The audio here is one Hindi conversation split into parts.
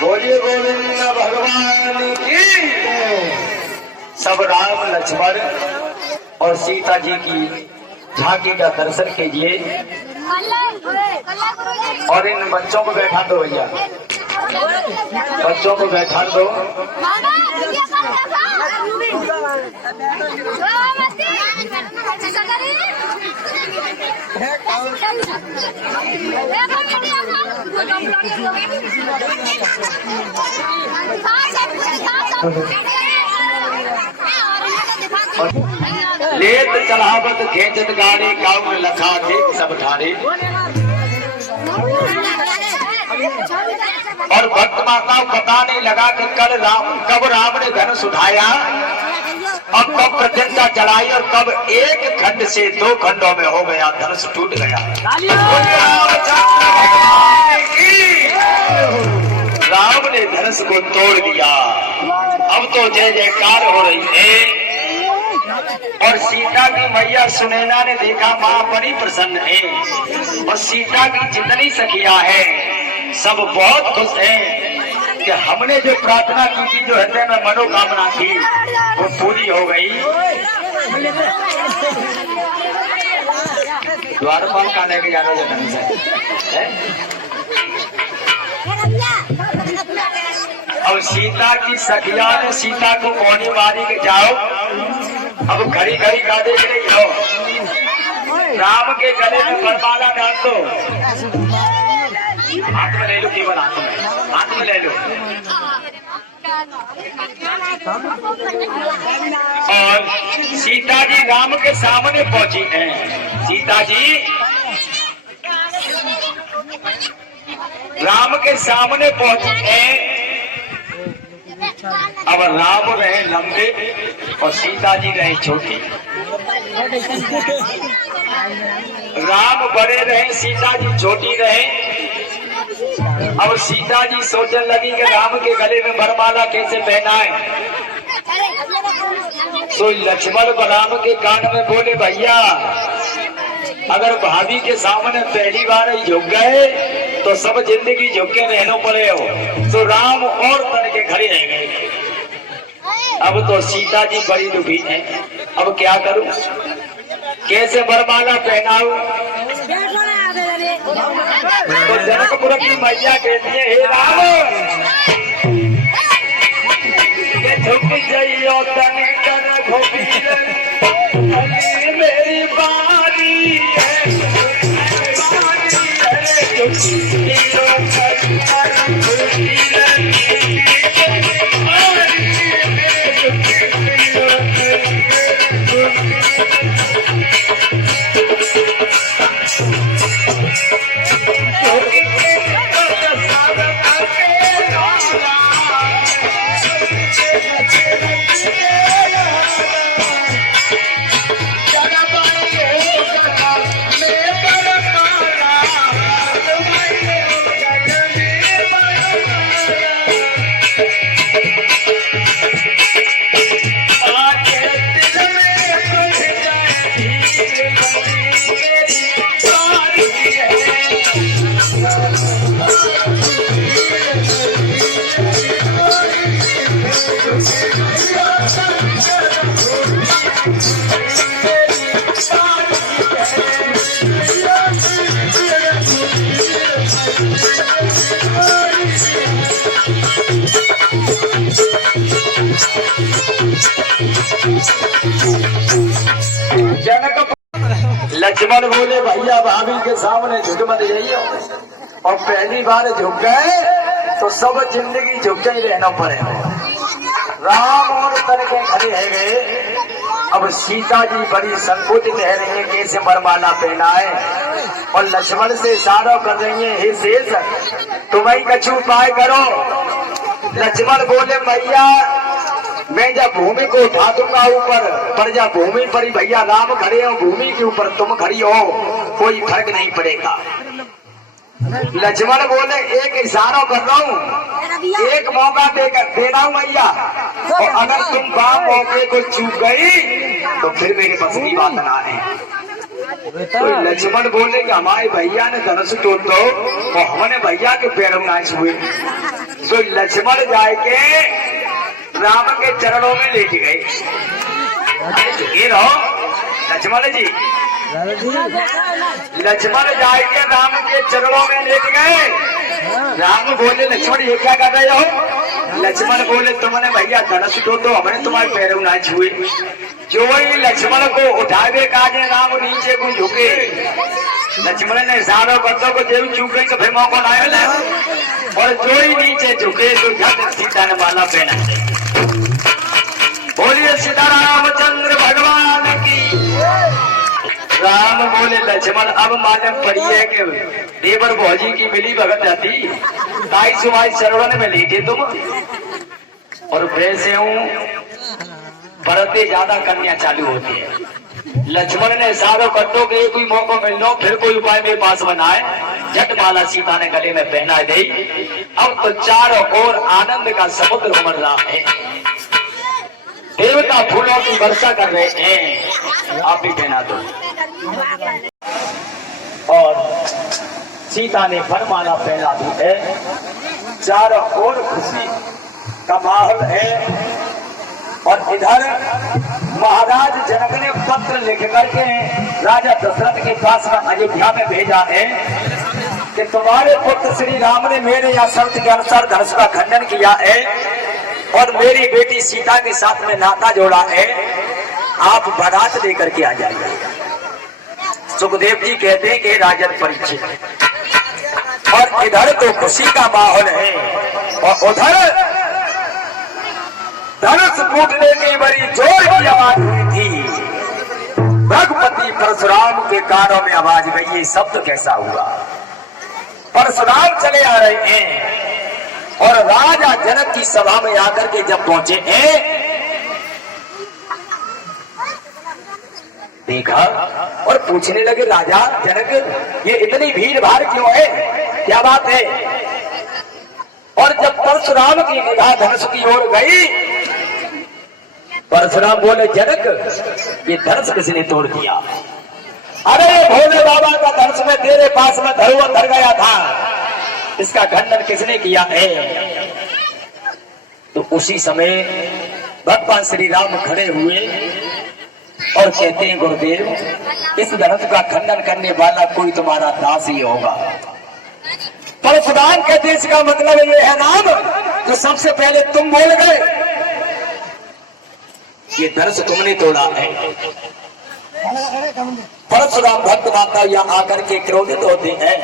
बोलिए गोविंद भगवान की। सब राम लक्ष्मण और सीता जी की झांकी का दर्शन कीजिए और इन बच्चों को बैठा दो भैया, बच्चों को बैठा दो। लेत चढ़ावत खेचत गाड़ी गाँव में लखा थे सब ठारे। और भक्त माता बताने लगा कि कब राम ने धनुष उठाया और कब प्रत्यंता चढ़ाई और कब एक खंड से दो खंडों में हो गया, धनुष टूट गया। राम ने धनुष को तोड़ दिया। अब तो जय जयकार हो रही है। और सीता की मैया सुनैना ने देखा माँ बड़ी प्रसन्न है और सीता की जितनी सखिया है सब बहुत खुश हैं कि हमने जो प्रार्थना की थी, जो हृदय में मनोकामना थी, वो पूरी हो गई। द्वारपाल का लेके जानो जतन से। अब सीता की सखिया ने सीता को कोनी मारी के जाओ, अब घड़ी घड़ी गा दे रही हो, राम के गले में वरमाला डाल दो। हाथ में ले लो, केवल हाथ में ले लो। और सीता जी राम के सामने पहुंची हैं। सीता जी राम के सामने पहुंची हैं। अब राम रहे लंबे और सीता जी रहे छोटी। राम बड़े रहे, सीता जी छोटी रहे। अब सीता जी सोचने लगी कि राम के गले में वरमाला कैसे पहनाए। तो लक्ष्मण राम के कान में बोले, भैया अगर भाभी के सामने पहली बार झुक गए तो सब जिंदगी झुके रहना पड़े हो। तो राम और तन के खड़े रह गए। अब तो सीता जी बड़ी दुखी है, अब क्या करूं, कैसे वरमाला पहनाऊं। तो जनकपुर की मैया कहती है, हे राम ये झुक जाइयो तन कर घोपी मेरी बारी है, लक्ष्मण बोले, भैया भाभी के सामने झुक मत जाइए, और पहली बार झुक गए तो सब जिंदगी झुक ही रहना पड़ेगा। राम और तन के खड़े रह गए। अब सीता जी बड़ी संकोचित रह रही है, कैसे वरमाला पहनाए, और लक्ष्मण से इशारा कर रही है, हे शेष तुम्हें कछु उपाय करो। लक्ष्मण बोले, भैया मैं जब भूमि को उठा दूंगा ऊपर, पर जब भूमि पर ही भैया राम खड़े हो, भूमि के ऊपर तुम खड़ी हो, कोई फर्क नहीं पड़ेगा। लक्ष्मण बोले, एक इशारा कर रहा हूँ, एक मौका दे रहा हूँ भैया, और अगर तुम बाप मौके को चूक गई तो फिर मेरे बस की बात ना है। तो लक्ष्मण बोले कि हमारे भैया ने धनुष तोड़ दो और हमने भैया के पैरों में आंच हुए। तो लक्ष्मण जाए के राम के चरणों में लेट गए। ये रहो लक्ष्मण जी, लक्ष्मण जाए के राम के चरणों में लेट गए। राम बोले लक्ष्मण ये क्या कर रहे हो? लक्ष्मण बोले तुमने भैया धनुष तोड़ दो हमने तुम्हारे पैरों में आंच हुए। जो ही लक्ष्मण को उठावे काजे राम नीचे को झुके। लक्ष्मण ने सारों बंदों को जेब चूके तो फिर मौका लाया और जो ही नीचे झुके तो झट सीता ने माला पहना। बोलिए सीतारामचंद्र भगवान की। राम बोले लक्ष्मण अब मालूम पड़ी है कि देवर भौजी की मिली भगत जाती ताई सुमाई चरणों में लेटे तुम और वैसे हूँ बढ़ते ज्यादा कन्या चालू होती है। लक्ष्मण ने सारों कट्टों के कोई मौका मिलना फिर कोई उपाय मेरे पास बनाए। झट माला सीता ने गले में पहना दी। अब तो चारों ओर आनंद का समुद्र उमड़ रहा है। देवता फूलों की वर्षा कर रहे हैं। आप भी पहना दो। और सीता ने वरमाला पहना दी है। चारों ओर खुशी का माहौल है। और इधर महाराज जनक ने पत्र लिख करके राजा दशरथ के पास में अयोध्या में भेजा है कि तुम्हारे पुत्र श्री राम ने मेरे या शर्त के अनुसार धनुष का खंडन किया है और मेरी बेटी सीता के साथ में नाता जोड़ा है। आप बारात लेकर के आ जाइए। सुखदेव जी कहते हैं कि राजन परीक्षित, और इधर तो खुशी का माहौल है और उधर धनुष फूटने की बड़ी जोर की आवाज हुई थी। भगवती परशुराम के कानों में आवाज गई। ये शब्द कैसा हुआ? परशुराम चले आ रहे हैं और राजा जनक की सभा में आकर के जब पहुंचे हैं देखा और पूछने लगे राजा जनक ये इतनी भीड़ भाड़ क्यों है, क्या बात है? और जब परशुराम की निगाह धनुष की ओर गई, परशुराम बोले जनक ये धनुष किसने तोड़ दिया? अरे भोले बाबा का धनुष में तेरे पास में धर गया था, इसका खंडन किसने किया है? तो उसी समय भगवान श्री राम खड़े हुए और कहते हैं गुरुदेव इस धनुष का खंडन करने वाला कोई तुम्हारा दास ही होगा। परशुराम कहते इसका मतलब ये है नाम तो सबसे पहले तुम बोल गए, ये धनुष तुमने तोड़ा है। परशुराम भक्त माता यहाँ आकर के क्रोधित होते हैं।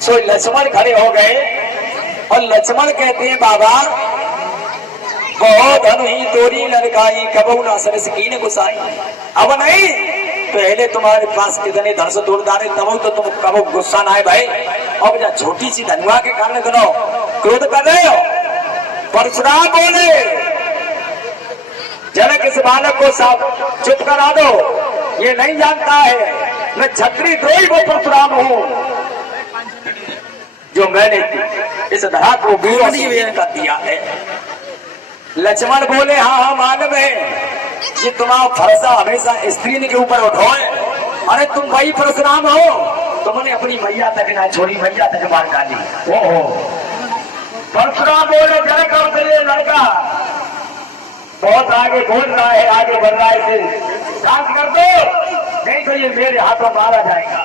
सो लक्ष्मण खड़े हो गए और लक्ष्मण कहते हैं बाबा बहुत धनु ही तोरी लड़काई कबू ना सरस की न गुसाई। अब नहीं पहले तुम्हारे पास कितने धनुष तोड़ डाले तब तो तुम कबू गुस्सा ना है भाई। अब जब छोटी सी धनुआ के कारण करो क्रोध कर रहे हो। परशुराम बोले जनक इस बालक को साफ चुप करा दो, ये नहीं जानता है मैं छत्री द्रोही वो परशुराम हूँ जो मैंने इस धरा को वीरों से कर दिया है। लक्ष्मण बोले हाँ हाँ मालूम है ये तुम्हारा फरसा हमेशा स्त्री के ऊपर उठाए। अरे तुम वही परशुराम हो, तुमने अपनी मैया तक ना छोड़ी, मैया तक मार डाली। ओहो परशुराम बोले जनक और ये लड़का बहुत आगे बोल रहा है, आगे बढ़ रहा है, शांत कर दो नहीं तो ये मेरे हाथों मारा जाएगा।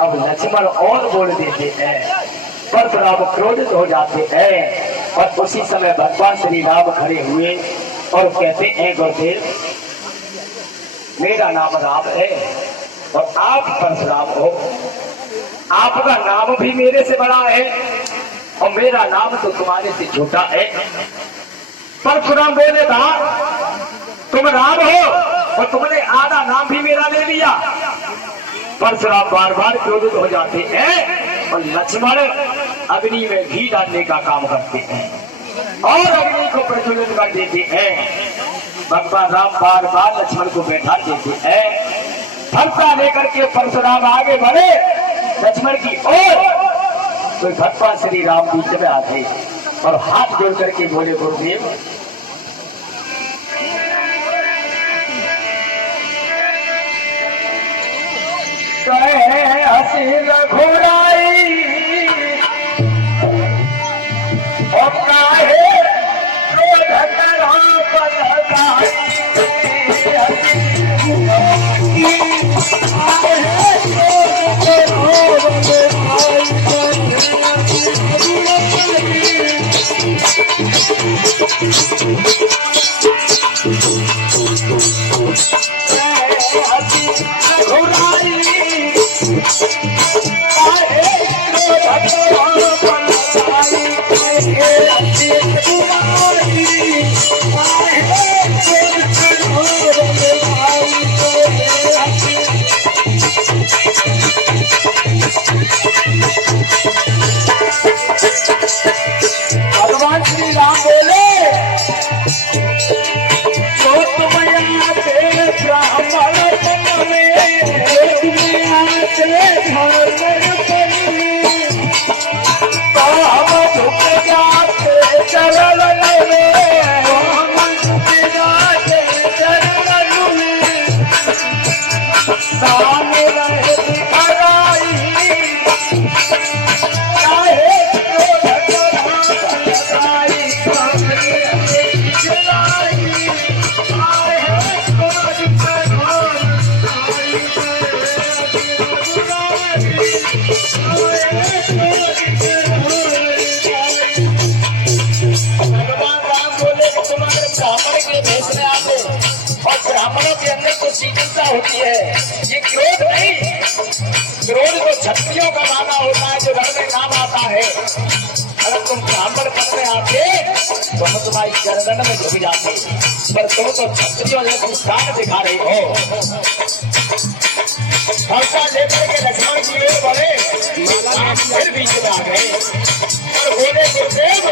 अब लक्ष्मण और बोल देते हैं, परशुराम क्रोधित हो जाते हैं और उसी समय भगवान श्री राम खड़े हुए और कहते हैं गुरुदेव मेरा नाम राम है और आप परशुराम हो, आपका नाम भी मेरे से बड़ा है और मेरा नाम तो तुम्हारे से छोटा है। परशुराम बोले था तुम राम हो और तुमने आधा नाम भी मेरा ले लिया। परशुराम बार बार क्रोधित हो जाते हैं और लक्ष्मण अग्नि में घी डालने का काम करते हैं और अग्नि को प्रज्वलित कर देते हैं। भगवान राम बार बार लक्ष्मण को बैठा देते हैं। फरसा लेकर के परशुराम आगे बढ़े लक्ष्मण की ओर, तो भगवान श्री राम बीच में आते और हाथ जोड़ करके बोले गुरुदेव कहे हसी रघुराई और काहे क्रोध करा बदलाई भगवान श्री राम बोले तो तुम आते ब्राह्मण तन में आते तो हम झुक जाते चरण में हम झुक जाते चरण में सामने रहे दिखाई ब्राह्मणों के अंदर तो शीतलता होती है, ये क्रोध नहीं। क्रोध तो क्षत्रियों का माना होता है जो रण में काम आता है। अगर तुम ब्राह्मण पद में आते तो हम तुम्हारी गर्दन में झुक जाते, पर तुम तो क्षत्रियों जैसी शान दिखा रही हो। हल्का लेकर के लक्ष्मण की ओर बढ़े, फिर बीच में आ गए और बोले गुरुदेव